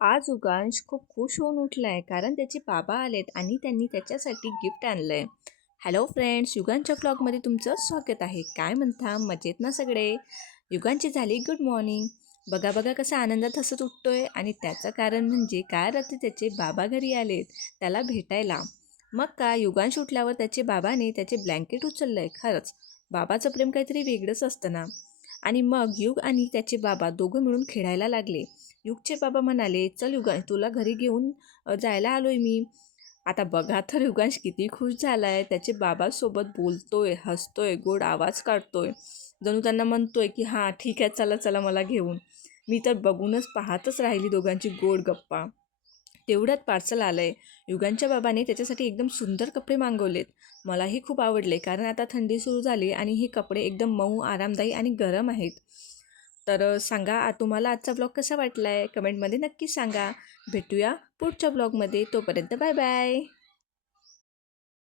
आज युगांश खूप खुश होऊन उठलाय कारण त्याचे बाबा आलेत आणि त्यांनी त्याच्यासाठी गिफ्ट आणलंय. हॅलो फ्रेंड्स, युगांच्या व्लॉगमध्ये तुमचं स्वागत आहे. काय म्हणता, मजेत ना सगळे? युगांची झाली गुड मॉर्निंग. बघा बघा कसा आनंदात हसत उठतोय. आणि त्याचं कारण म्हणजे काय रात्री त्याचे बाबा घरी आलेत त्याला भेटायला. मग काय, युगांश उठल्यावर त्याचे बाबाने त्याचे ब्लँकेट उचललंय. खरंच बाबाचं प्रेम काहीतरी वेगळंच असतं ना. आणि मग युग आणि त्याचे बाबा दोघं मिळून खेळायला लागले. युगचे बाबा म्हणाले, चल युगांश, तुला घरी घेऊन जायला आलोय मी. आता बघा तर युगांश किती खुश झालाय. त्याचे बाबासोबत बोलतोय, हसतोय, गोड आवाज काढतोय, जणू त्यांना म्हणतोय की हां ठीक आहे, चला चला मला घेऊन. मी तर बघूनच पाहतच राहिली दोघांची गोड गप्पा. तेवढ्यात पार्सल आलंय. युगांच्या बाबाने त्याच्यासाठी एकदम सुंदर कपडे मागवलेत. मलाही खूप आवडले कारण आता थंडी सुरू झाली आणि हे कपडे एकदम मऊ, आरामदायी आणि गरम आहेत. तर सांगा तुम्हाला आजचा ब्लॉग कसा वाटला आहे, कमेंटमध्ये नक्की सांगा. भेटूया पुढच्या ब्लॉगमध्ये. तोपर्यंत बाय बाय.